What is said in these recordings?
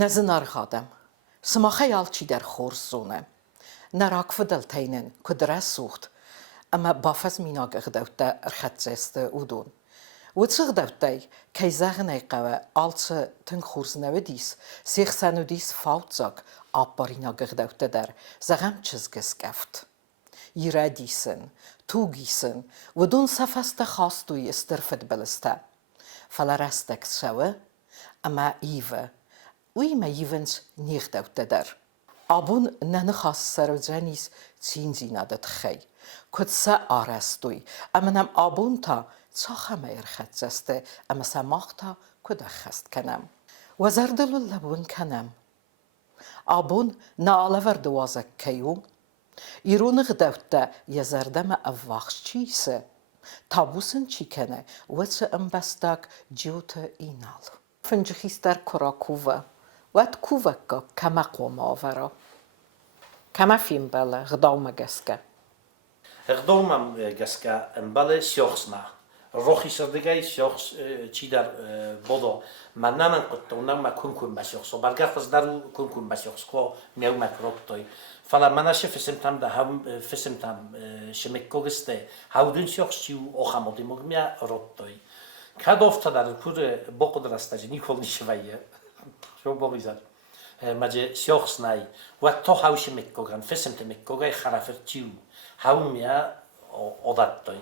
Nəzin arxadam. Smaxa yalçı der xorzone. Narak fıdaltaynen kudra suht. Ama bafaz minag gdawta rxatzeste udun. Witsig dawtay kayzagnay qawa alse ten khorznawdis sich sanudis fautzak aparina gdawta der zagamchis geskaft. Iradisen, tugisen, ودون سفست خاستوی استرفت بلسته. فلارستک سوه، اما ایوه، وی ما ایونس نیخ دوته در. آبون ننخواست سروزنیس چینزی نداد خی. کد سه آرستوی، اما نم آبون تا چاخم ارخت زسته، اما سماخ تا کد خست کنم. وزردلو لبون کنم. آبون ناله وردوازک کیوم. İronik davta yazardama avvaxçıysa tabusun çikene ve ambastak cota inal. Fınjixistar korakuva. Wat kuvaka kama qoma avara. Kama film bala gdawma gaska. Gdawma gaska bala sjoxsna. Rochi sardegay sjox çidar bodo. Manaman qottonam ma kunkun basjox. Bargafas daru kunkun basjox. Ko miał makrottoy. Fala manashe fisimtam da ham fisimtam shemekogeste haudun sjoxchiu oxamodimogmia rottoy. Kadofta dar kure bokodrastaje nikol nishvaye. Sho bogizar. Maje sjoxsnay. Wat to hau shemekogan fisimtemekogay kharaferchiu. Haumia odattoy.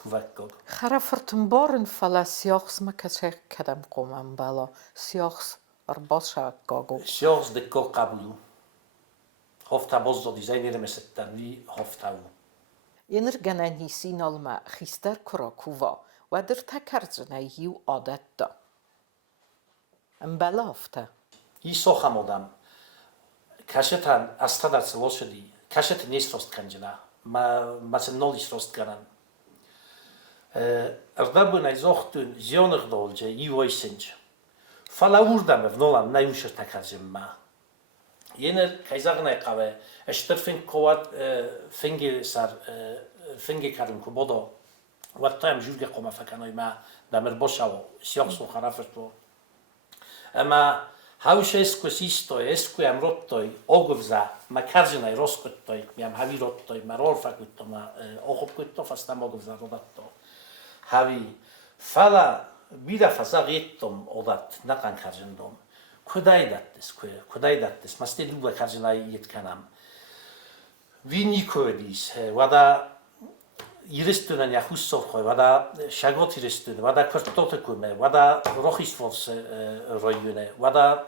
Kuvakkog. Kharafertum boren fala sjox ma kasek kadam qomam bala sjox arbasha gago. Sjox de kokabulu. Hofta bozdo dizajnere mesetten vi hofta. Yenir genenhi sinalma khister korakuva و در تکرزنه یو عادت دا. امبلا افته. ایسو خمودم. کشتن استادر سلوشدی. کشت نیست راست کنجنا. ما سنولیش راست کنن. اردبو نیزاختون زیانق دالجه یوای سنج. فلا وردم افنولم نیوشر تکرزم ما. Yener kayzagna qawe eshterfin kovat fingi karın kubodo wattam julge qoma fakanoy ma damer boshawo sjoxso kharaferto ama hawshe esquisisto esqu amrottoy ogvza ma karjnay roskottoy miam havirottoy ma rolfakutto ma oqopkutto fastam ogvza rodatto havi fala bida fasagittom odat naqan karjendom Kudaydattis, mas det luva karjinay yetkanam. Vi nikodis, vada yiristünen ya hussovkoy, vada shagot yiristüne, vada kvartotukume, vada rohisvos royune, vada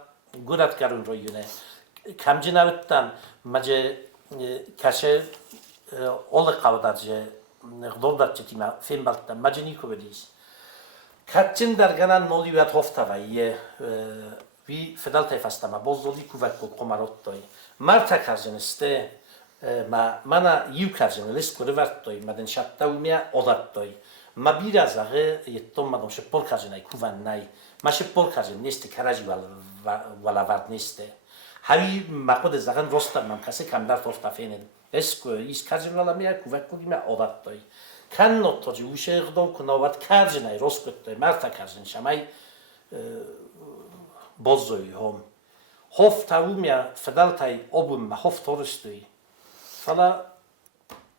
guratkarun royune. Kamjinavittan maje kashe ole kavdarje, gdordatje tima filmbalttan maje nikodis. Katjin darganan nolivat hoftavay vi fedaltay fastama bozdoli kuvakko komarottoy marta karjeniste mana yiv karjenist kurivarttoy maden shattawmia odattoy ma birazagı yettom madon shepol karjenay kuvannay ma shepol karjeniste karaji wala varniste havi maqode zagan rostam mam kase kamdar fortafenen esko is karjenlamia kuvakko gime odattoy kannottoji usheğdon kunovat karjenay roskottoy marta karjen shamay Bozzoy hom. Hoftaumia fedaltay obum hoftoristui. Fala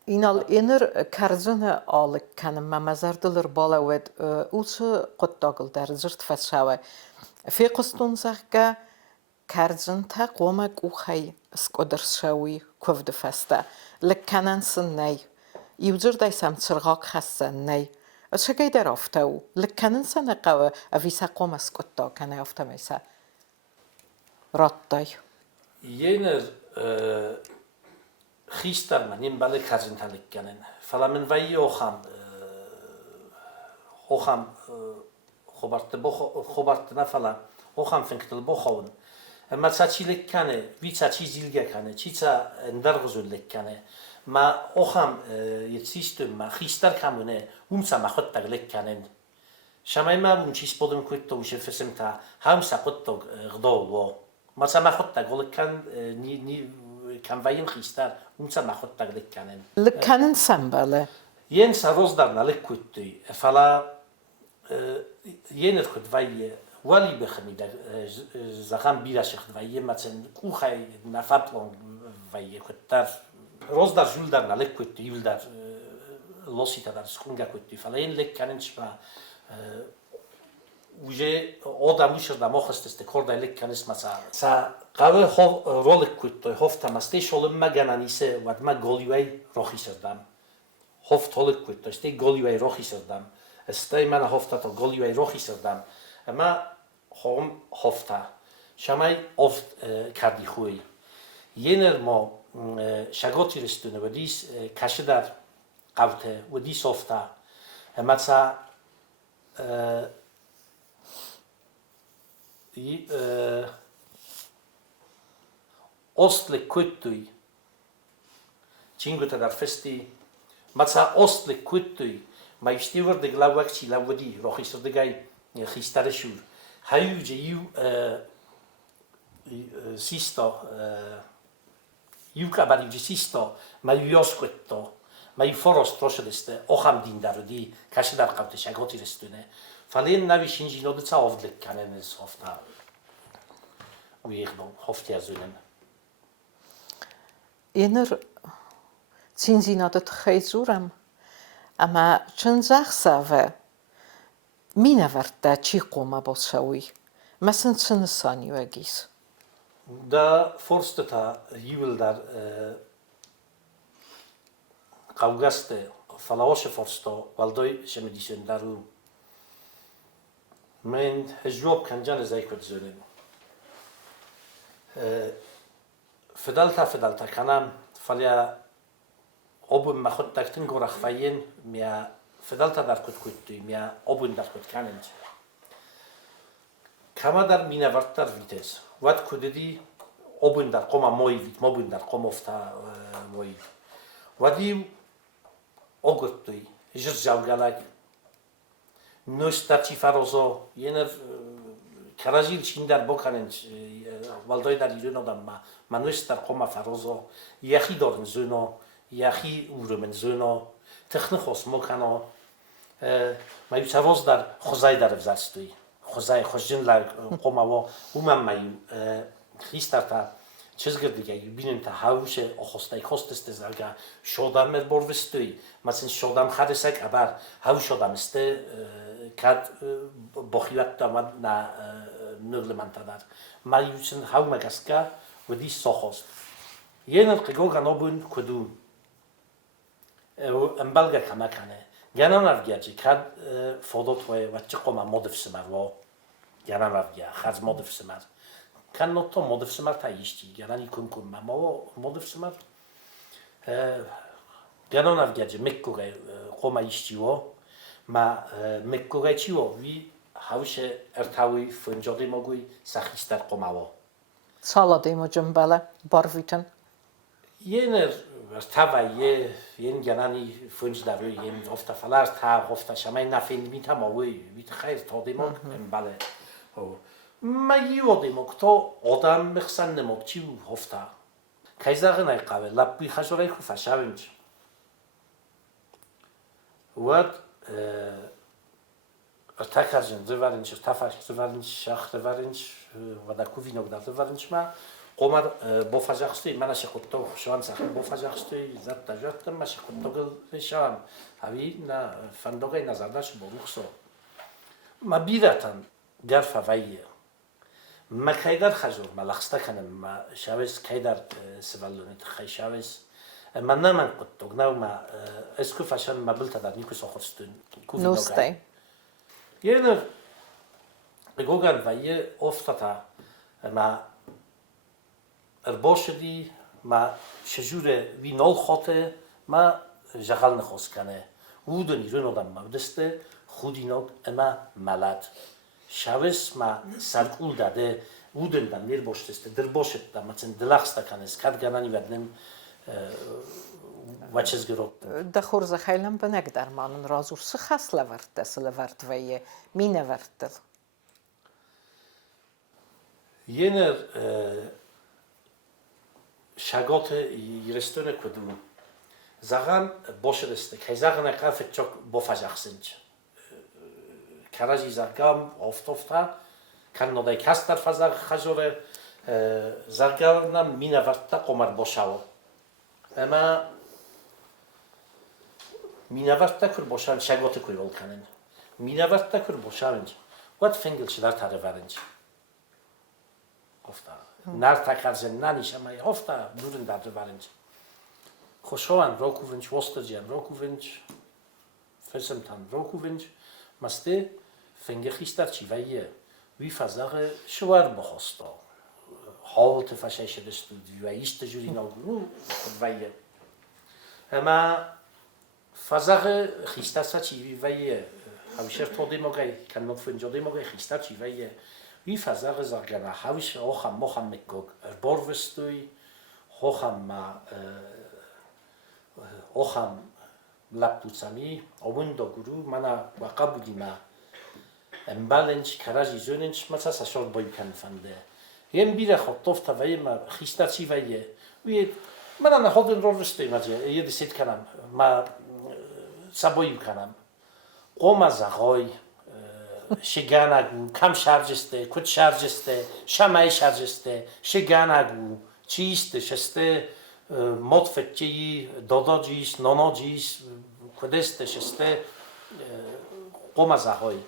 اینال اینر کرزنه آل کنم مزردلر بالا ود اوس قطعال در زرت فساوه. في قصدون زخگه کرزن تا قومک او خی اسکودر شوی کوفد فسته. لکنن سن نی. یوزر دایسم ترغاق خسته نی. چگه در افتاو؟ لکنن سن قوه اویسا قوم اسکوتا کنه افتا میسا راتای. Yener خیستر من این بالا کارزن تالیک کنن. فلا من وایی اوخام خوبارت نفلا اوخام فنکتل بخون. اما چی لک کنه ویچا چی زیلگه کنه چیچا اندرغزول لک کنه. ما اوخام یتسیستم ما خیستر کمونه اونسا ما خود تگلک کنن. شمای ما اون چیز بودم که تو شفسم تا هم سقط تو غداو مثلا ما خود تگلک کن نی کم ویم خیستر اونسا ما خود تگلک کنن. لکنن سنباله. ین سروز در نلک کتی فلا ینر خود وی ولی بخمی در زخم بیرشخت و یه مثلا کوخه نفطلان و یه خودتر روز در جول در نلک کتی یول در لوسی تا در سخونگه کتی فلا این لک کننش و وجه آدموش در مخست است کرده لک کننش مثلا سا قوه رولک کتی هفتم استی شلم مگنانیسه و دم گلیوی روخی سردم هفت هولک کتی استی گلیوی روخی سردم استی من هفته تا گلیوی روخی سردم اما هم هفته شمای افت کردی خوی ینر ما شگاتی رستونه و دیس کشه در قوته و دیس افته مثلا اصل کتوی چینگوتا در فستی مثلا اصل کتوی ما یشتی ورد گلاوک چی لودی رو خیستر دگای خیستر شور هایو جیو سیستا یوکا باری سیستا ما یویاس کتو ما یفروس تروشدسته آخام دین دارودی کاش در قبض شگاتی رستونه فلین نویش اینجی نود تا آفدلک کنن از هفته ویردم هفته ازونم Inner zien ze dat het gezoeram. Maar chen zag save. Mina werd chikoma boshawi. Messen sen sani wegis. Da forste ta jul daar kaugaste falaosje forsto waldoi shemedisen daru. Mijn job kan jan zeker zullen. Fedalta kanam falia obum ma khot taktin gorach fayen mia fedalta dar kut mia obun dar kut kanent. Kama dar mina vartar vites. Wat kudedi obun dar koma moivit mobun dar komofta moivit. Wadi ogotui jrjalgalak. Nostati farozo jener Karazil çinder bokanın valdoydar yürüno da ma nostar koma farozo yahi dorn zöno yahi urumen zöno technikos mokano ma yusavoz dar xozaydar vzastui xozay xojinlar koma vo umam mayu xistarta çizgirdige binin ta havuşe oxostay kosteste zaga şodam mer borvistui masin şodam xadesak abar havuş şodam este kad bochiat tamad na nurlemantadar mayusen haumagaska و دی ساخت یه نفر گانوبون کدوم امبالگا کمکنه گنان افگیاجی کد فودوت و چه قوم مدف سمر و گنان افگیا خرج مدف سمر کن نوتو مدف سمر تایشتی گنانی کن ما مدف سمر گنان افگیاجی مکوگای قوم ایشتی و ما مکوگای چی و وی هاوش ارتاوی فنجادی مگوی سخیستر قوم و Saladım hocam böyle barvitin. Jener tawaj jen ganani funds daar jen of ta falar ta of ta shamay na find mit ama we mit khair to demo bale o ma yo demo kto odam mkhsan nemo chi hofta kayzagın ay qave lappi khashoray khu fashavimch wat takazın zıvarınç tafaş zıvarınç şah zıvarınç vada kuvinok da zıvarınç ma قمر بافجاخستی من شکوتو شوان سخت بافجاخستی زد تجربه من شکوتو شوان همی نه فندقی نزدش بروخسو ما بیرتن در فوایه ما کیدر خجور ما لخسته کنم ما شویس کیدر سوالونیت خی شویس ما نمن کتو نه ما اسکو فشان ما بلت در نیکو سخورستون Nostay. یه نر بگوگن وایه افتاده ما ارباشدی ما شجوره وی نال خاطه ما جغل نخواست کنه وودنی رو نادم مودسته خودی ناد اما ملد شویس ما سرکول داده وودن دم نیر باشتسته در باشد دم مثلا دلخسته کنه سکت گنانی ودنم و چیز گرفت دخور زخیلم بنگ در مانن رازور سخص لورد لورد ویه مینه وردل. یه نر شگات یرستونه کدوم زغن باشه دسته که زغن اقافت چک بافجاخسنج کرازی زغم آفتافتا kann noch der Kastar Fasar Khajore Zargarna Minavarta Komar Boshao. Ama Minavarta Kur Boshan Shagote Kur Volkanen. Minavarta Kur Boshavenge. What Fengel Shidart Harevarench? Hofta. Narta Karzen Nani Shamay Hofta Durendar Varench. Khoshoan Rokuvench Wosterjian Rokuvench Fesemtan Rokuvench Maste Fengechistar Chivaye. Wie Fasare Shuar Bohosto. Halte Fashesh Studiaiste Jurino Vaye. Ama Fasare Histasa Chivaye. Havisher Todemogay cannot find Jodemogay Histachi Vaye. Wie Fasare Zargana Havish Ocham Moham Mekog Borvestui Hocham Ocham Laptutsami Obundo Guru Mana Wakabudima Embalench Karaji Zönench Matsas Ashor Boykan Fande. Jem bira Hotofta Vayema Histachi Vaye. We Mana Hoden Rovestui Maje, Yedisit Kanam, Ma Saboyu Kanam. Qoma Zagoy, Shiganagu, Kam Shargeste, Kut Shargeste, Shamai Shargeste, Shiganagu, Chiste, Sheste, Motfetchi, Dodojis, Nonojis, Kudeste, Sheste, Qoma Zagoy.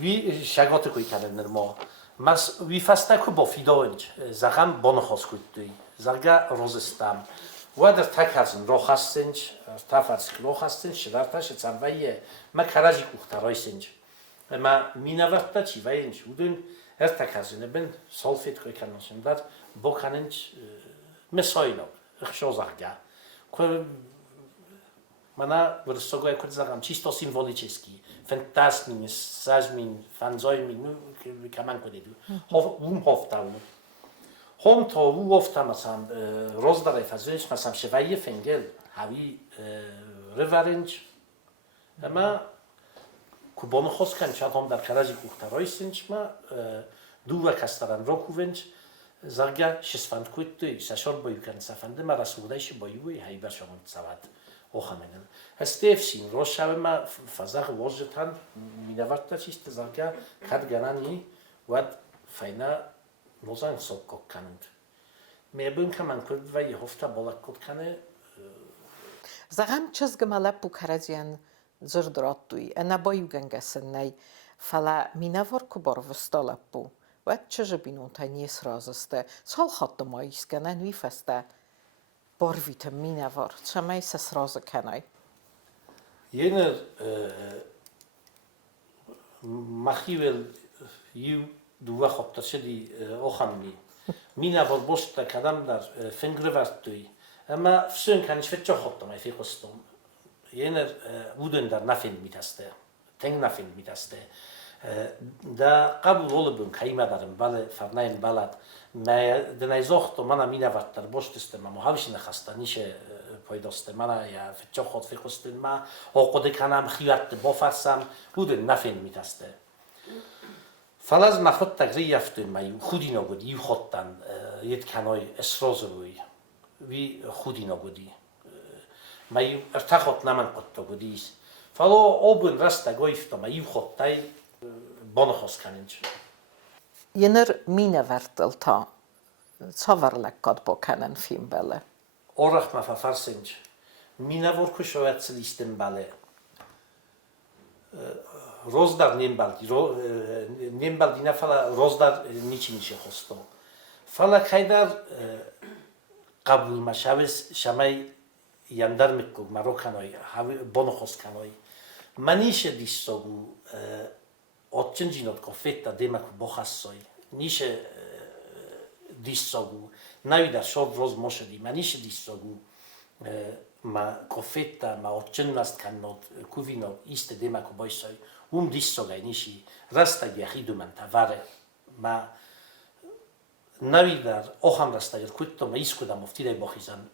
Vi Shagote Kuikanermo. Mas vi fasta Kubofidoench, Zagam Bonohoskutui, Zaga Rosestam. Wader Takazen, Rohasench, Tafats Rohasench, Dartash, Zambaye, Makaraji Kuchtaroisench. Ma Minavarta Chivayench, Udun, Ertakazen, Ben, Solfit Koikanosem, that Bokanench Mesoino, Shozaga. Mana Versogo Kurzagam, Chisto Symboliceski, Fantasmin, Sajmin, Fanzoimin, Kamanko de Hoftown. Hom to uofta masam rozdare fazech masam shevaye fengel havi revarench ama kubon khoskan chatom dar karaji kuxtaroisinch ma duva kastaran rokuvench zarga shisfand kutti sashor boyukan safande ma rasudaish boyui haybar shomon tsavat oxamenel hastefsin roshava fazar wozjetan minavarta chiste zarga kadganani wat faina Lozan Sokok kannt. Mehr kann man kurz, weil ich hoffe, Bolakot kann. Zagam Chesgamala Pukarazian Zordrotui, a Nabojugangasenai, Fala Minavor Kubor v Stolapu, Wat Chezebinunta Nies Rozaste, Solhot the Moiskan and Wifasta, Borvita Minavor, Chamay Sas Rosa Canai. Jener Machivel, you. Du wacht op dat ze die ochamni. Mina voor bosta kadam daar fengrevartui. Maar fsun kan ik vetjo hotten, maar veel kostom. Jener wooden daar nafin mitaste, teng nafin mitaste. Da kabul volebun kaima daar een balle, farnain balat. Maar de nijzocht om mana mina wat daar bosteste, maar mohavish na khasta, nische poidoste, mana ja vetjo hot veel kosten, maar ook de kanam khiat bofarsam wooden nafin mitaste. Falaz nakhot tagri yaftun mayu khudi nogodi yu khottan yet kanoy esrozovi vi khudi nogodi mayu ertakhot naman qottogodis falo obun rasta goifta mayu khottay bonokhos kaninch Jener Minavartelta, Sovarlekad Bokanen Fimbele. Orach ma farsench minavor kushovatslisten bale Rozdar Nembaldi na fala rozdar niçin işe hosto. Fala kaydar kabul maşaves şamay yandar mikko Marokanoy havi bonokhos kanoy. Manişe dissogu otçenjinot kofetta demak bohassoy. Nişe dissogu navida shod roz moshedi manişe dissogu ma kofetta ma otçennast kannot kuvinot iste demak boysoy. Dissogaj niši rastagi ahiduman tavare, ma navidar oham rastagi kutto ma iskudam oftidai bohizan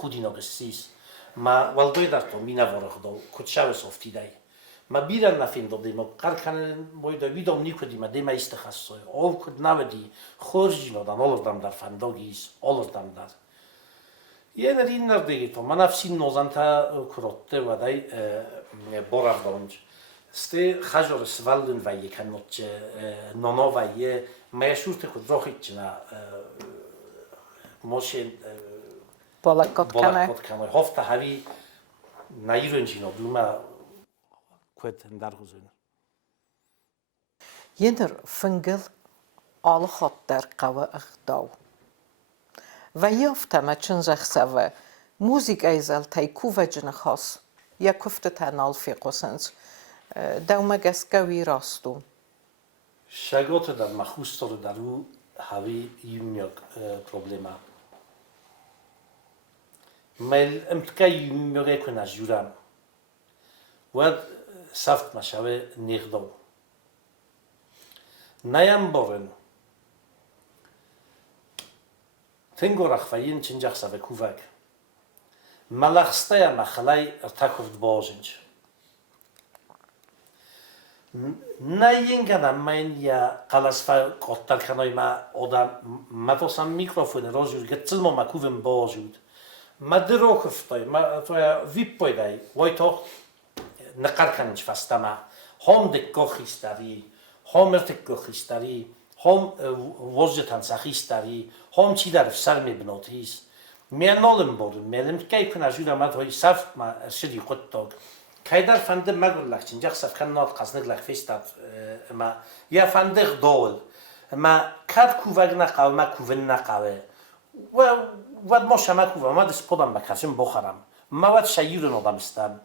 hudinogessis, ma valdoidarto minavorohdo kutšaves oftidai. Ma biran na fin dodimo, karkanen mojdo vidom nikodima dema iste hassoj, ovkud navedi horžino dan olordam dar fandogis, olordam dar. Jener innar digito, ma nafsin nozanta kurotte vadai boravdonj. Ste خجار سوالدن و یک نوچ نانا و یه میشورت خود راهی چنا ماشین بالکات کنه بالکات کنه هفته هایی نیرنجینا دوما کوت در حضور ینر فنگل آل خود در قوه اخداو و یافته ما چون زخسوه موزیک ایزل تای کوه جن خاص یا کفت تنال فی قسنز دوما گسکوی راستو شگات در مخوست رو در او هایی یمیاک پروبلما مل امتکای یمیاک کنه جورم ود سفت مشاوه نیغداو نیم بارن تنگو رخوین چنجاق سوه کووک ملخسته مخلای ارتاکفت بازنج نه ینگنم من یا قلاسفا قطر کنای ما آدم مدرسم میکروفون راجور گتل ما مکوفم بازود ما دروکفتای ما تویا ویپ پایدای وای تو نقر کننج فستما هم دکو خیستاری هم ارتکو خیستاری هم وزجتان سخیستاری هم چی در سر میبناتیست میانالم بودم میلم که کنه جور آمد های صف ما شدی خود تاگ کایدار فنده مگول لکچین جخ صف کن نات قصنگ لک فیستاد ما یا فنده دول ما کد کوفگ نقاو ما کوفن نقاوه و ما شما کوفه ما دست پدام بکشم بخورم ما وقت شیرون آدم استم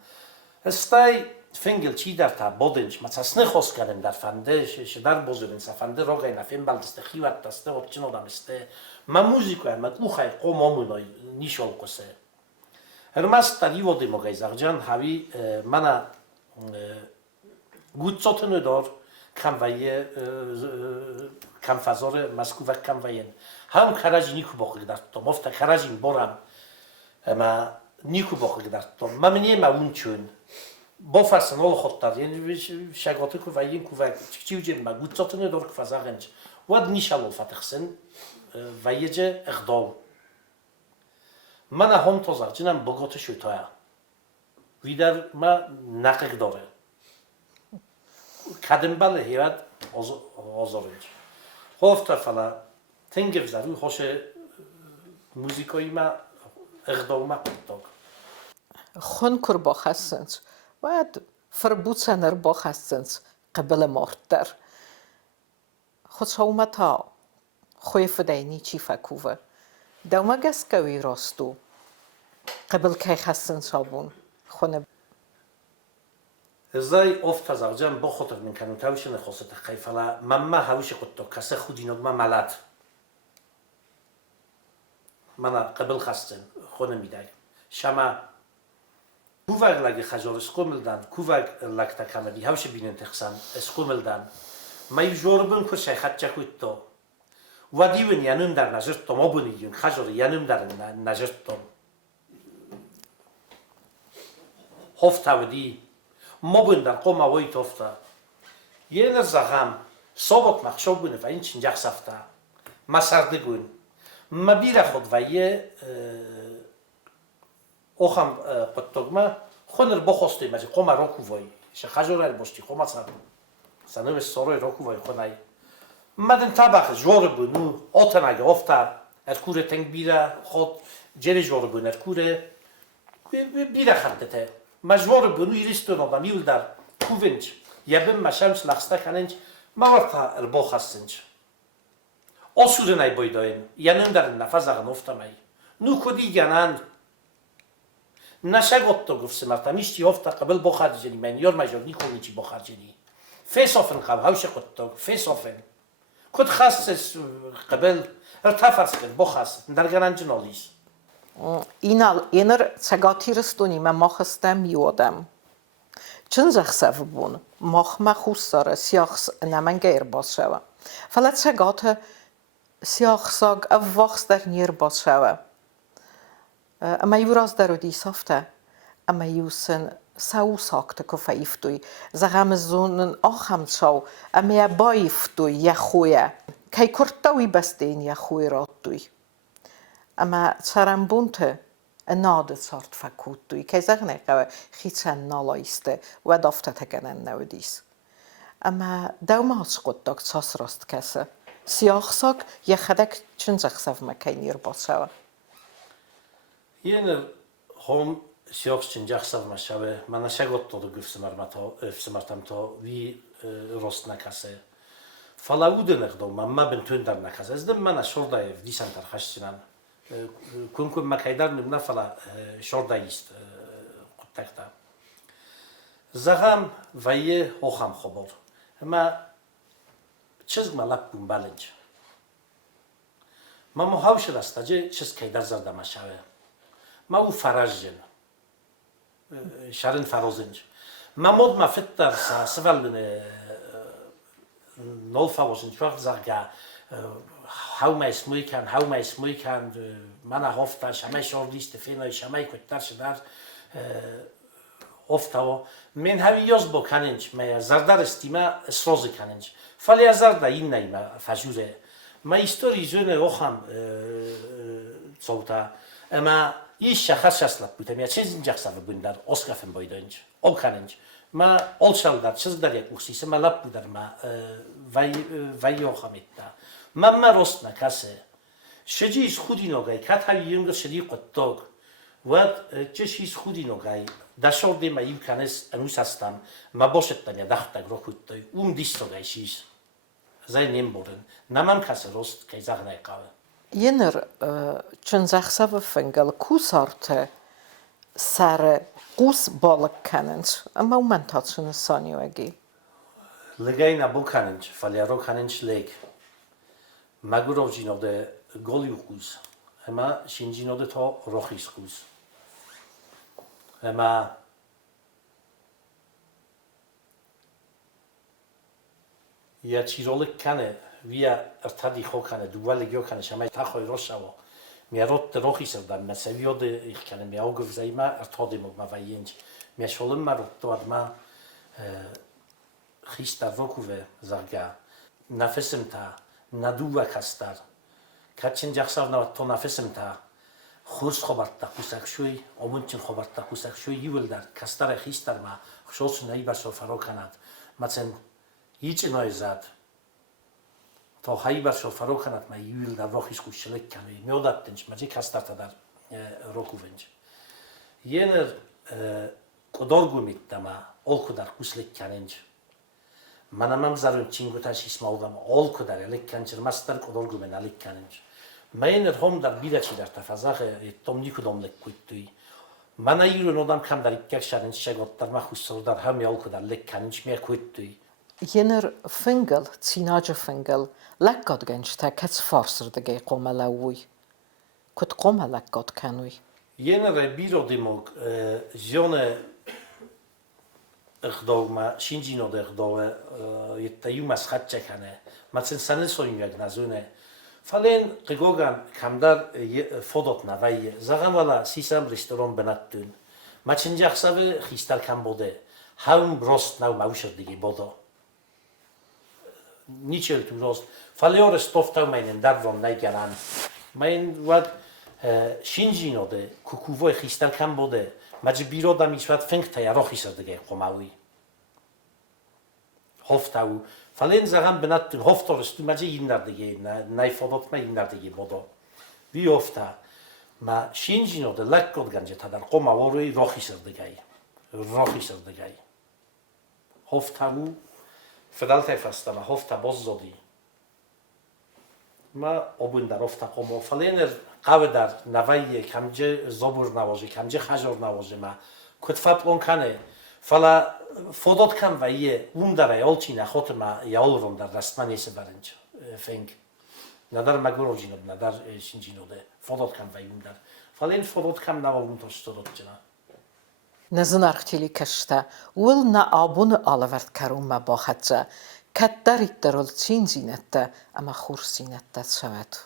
استای فنگل چی در تا بودنج مثلا سنخوس کردن در فنده شدار بزرگن سفنده راگای نفیم بالدست خیوات دسته و چن آدم استه ما موزیکو ما اوخای قومامونای نیشال قصه هرماست تری ودی مگای زرجان هاوی منا گوتساتن دار کم ویه کم فزار مسکو و کم وین هم کراجی نیکو باقی دارد تو مفت کراجی برام ما نیکو باقی دارد تو ما منیه ما اون چون با فرسن ول خودتر یعنی شگاتی کو وین کو و چی وجه ما گوتساتن دار که فزارنج ود نیشالو فتحسن ویجه اخداو من هم تازه جنم بگوته شوتایا ویدر ما نقق داره کدم باله هیواد آزارنج هفته فلا تنگف زارو خوش موزیکایی ما اخداو ما قطعه خون کر با خستنز باید فربوتسنر با خستنز قبل مارتر خود سومتا خوی فداینی چی فکوه دوما گسکوی راستو قبل کی خستن صابون خونه ازای افت زوجم با خاطر من کنم تاوش نخواست خیفلا مما هاوش قطعه کسی خودی نگم ملات من قبل خستن خونه میدای شما کوفاگ لگی خجار اسکوملدان کوفاگ لگتا کاملی هاوش بینن تخسان اسکوملدان مای جوربن که شای خط چکوت تو و دیون یانم در نجات تو مبونیون خجار یانم در نجات تو هفته ودی مبون در قوم وایت هفته یه نزدم صابت مخشوب بونه و این چنجاق سفته مسرده گون ما بیره خود و یه اوخم قطعه خونر بخواسته مجی قوم راکو وای ش خجار باشتی قوم سنم سرای راکو وای خونای مدن طبق جوار بونو آتناگ هفته ارکوره تنگ بیره خود جری جوار بون ارکوره بیره خطته مجبور بونو یریستون آدم یول در کوونج یبم مشامس لخسته کننج مورتا الباخ هستنج آسوره نای بایداین یعنی در نفس اغن افته مای نو کدی گنند نشگوت تو گفت سمرتا میشتی افته قبل بخار جنی من یار مجور نیکونی چی بخار جنی فیس آفن قبل هاوش قد تو فیس آفن کد خاص قبل ارتفاع کن بخاست در گنند جنالیس اینر سگاتی رستونی من ماخستم میودم چون زخسف بون ماخ مخوص داره سیاخ نمن گیر باز شوه فلت سگات سیاخ ساگ وقت در نیر باز شوه اما یوراز در دی سافته اما یوسن ساو ساکت که فایفتوی زغم زونن آخم شو اما یا بایفتوی یا خویه که کرتوی بستین یا خوی راتوی اما سرم بونته Nadet sort fakutu. Kezerne kawe chitsen nalaiste. Wed aftet hegenen naudis. Ama daumas goddag sasrast kesse. Siachsag je chedek tjunzachsav mekenir bosawa. Jener hom siachsin jachsav mashawe, mana shagot to gufsemartam to vi rostna kase. Fala udener do mamma bentundar na kase. Zdem mana shordaev disantar khashtinan. Kun makaydar nibna fala shordayist quttakta. Zagam vaye hocham khobor. Ama çizgma lappun balınç. Ma muhavşir astacı çiz kaydar zarda maşave. Ma u farajjın. Şarın farozınç. Ma mod ma fittar sa sıvalını nol farozınç. Çok zarga how smuikan mana hofta şamay şordiste fena şamay kuttar şidar Oftało. Men havi jozbo kaninç, me zardar estima srozy kaninç. Falia zarda innej ma fazure. Ma historii zöne ocham solta. Ama işe haşaslap bütem ya çezincaksalı bundar oskafen boydunç. O kaninç. Ma olşaldar çizdar yak uksisi ma lap budar ma vay ocham etta. Ma rostna kase. Şeci iz khudinogay kat havi yunga şedi qottog. Wat Czesi schudinogaj, da sordi ma imkanes anusastam, ma bosettania dachtag rokuttoi, distogaj sis. Zai nemboren, namam kase rost, kai zagnai kawe. Jener tjunzachsav fengel kusarte sare kus balak kanens. A momentatsune sanyo egi. Legaj na bokanenč, falia rokanenč leg. Magurovjino de goliukus, ema shinjino de to rochiskus. Ema ja çirolik kane via ertadi khokane duvalig yokane shamay takhoy roshawo mi rot rohisevdan me seviode ich kane mi augur zayma ertadi ma vayenj mi sholem ma rot adma khista vokuve zarga nafesim ta naduva kastar kachin jaxsav na to nafesim ta khurs khobarta kusakshui omunchin khobarta kusakshui yivildar kastar khistar ma khshos nayba sofarokanat matsen Ichinoizat. To haybar sofarokanat ma yivildar rokhis kushlek kanu miodattench ma jikastartadar rokuvench. Yener kodorgumittama olkudar kuslek kanench. Manamam zarun chingutash ismaudam olkudar elekkanchir mastar kodorgumen alikkanench. Mayener homdar bilachidar tafazahe tomnikudomlek kuttui. Mana yirun odam kamdar ikkakşarench shagottar ma khusordar ham olkudar lekkanench me kuttui. Jener fengel, tsinaja fengel, lekkad gench te kets farser de ge koma laui. Kut koma lekkad kanui. Jener birodimog zione echdogma, shinjino de echdowe, jetta jumas chatchekane, macen sanesoim jak nazune. Falen gegogan kamdar fodot na vaye, zagamala sisam restoran benattun. Macen jaxave chistar kambode, haum brost nau mausherdigi bodo. Niçel tu rost. Faleore stofta meinen darvon naigaran. Mein wat shinjino de kukuvo chistal kambode. Maji biroda misvat fengta ya rohiserdege qomawi. Hoftau. Falen zagan benattun hoftorstu maji innardege nai fodot ma innardege bodo. Vi hofta. Ma shinjino de lakkod ganje tadar qomawori rohiserdege. Rohiserdege. Hoftau. Fedaltaj fastama hofta bozzodi. Ma obundar hofta qomo falener qavedar navaye kamje zobur navoji kamje khajor navoji ma kutfaplon kane fala fodot kan vaye undara yolchina khotma yolrondar rastmanese barinch feng nadar magurovjino nadar shinjinode fodot kan vaye undar falen fodot kan navolun tostorotjina Nezanarchtili kashta, wil na abun alevert karuma bachatza, kat darit darol tsinzinette, ama khursinette savet.